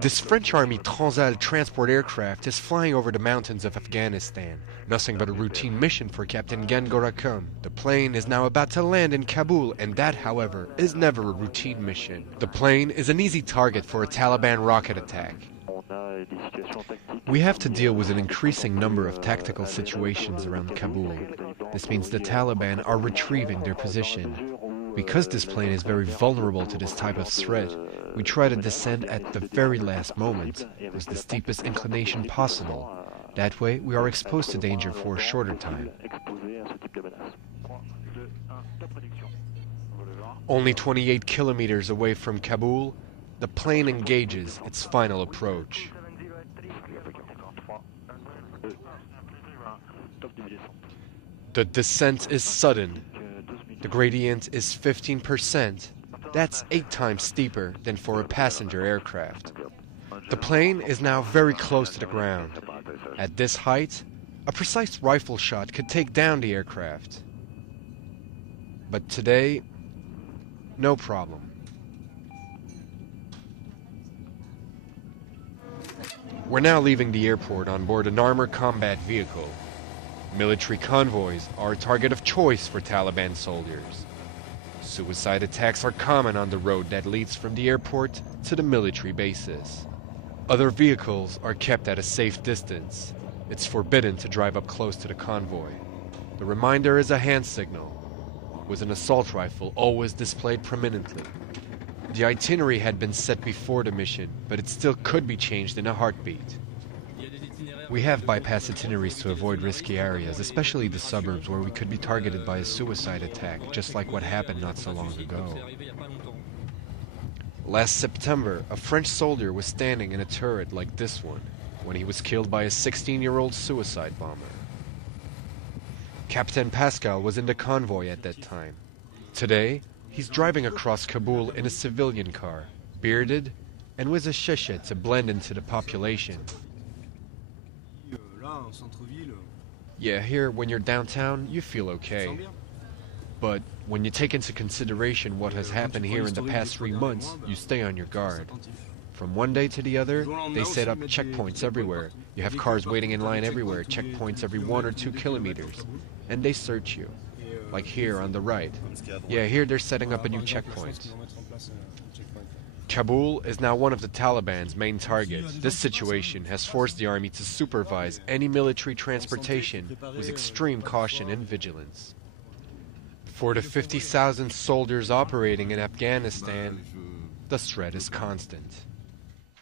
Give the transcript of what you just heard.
This French Army Transal transport aircraft is flying over the mountains of Afghanistan. Nothing but a routine mission for Captain Ransom. The plane is now about to land in Kabul, and that, however, is never a routine mission. The plane is an easy target for a Taliban rocket attack. We have to deal with an increasing number of tactical situations around Kabul. This means the Taliban are retrieving their position. Because this plane is very vulnerable to this type of threat, we try to descend at the very last moment, with the steepest inclination possible. That way, we are exposed to danger for a shorter time. Only 28 kilometers away from Kabul, the plane engages its final approach. The descent is sudden. The gradient is 15%. That's 8 times steeper than for a passenger aircraft. The plane is now very close to the ground. At this height, a precise rifle shot could take down the aircraft. But today, no problem. We're now leaving the airport on board an armored combat vehicle. Military convoys are a target of choice for Taliban soldiers. Suicide attacks are common on the road that leads from the airport to the military bases. Other vehicles are kept at a safe distance. It's forbidden to drive up close to the convoy. The reminder is a hand signal, with an assault rifle always displayed prominently. The itinerary had been set before the mission, but it still could be changed in a heartbeat. We have bypassed itineraries to avoid risky areas, especially the suburbs where we could be targeted by a suicide attack, just like what happened not so long ago. Last September, a French soldier was standing in a turret like this one, when he was killed by a 16-year-old suicide bomber. Captain Pascal was in the convoy at that time. Today, he's driving across Kabul in a civilian car, bearded, and with a shisha to blend into the population. Yeah, here, when you're downtown, you feel okay. But when you take into consideration what has happened here in the past 3 months, you stay on your guard. From one day to the other, they set up checkpoints everywhere. You have cars waiting in line everywhere, checkpoints every 1 or 2 kilometers. And they search you. Like here on the right. Yeah, here they're setting up a new checkpoint. Kabul is now one of the Taliban's main targets. This situation has forced the army to supervise any military transportation with extreme caution and vigilance. For the 50,000 soldiers operating in Afghanistan, the threat is constant.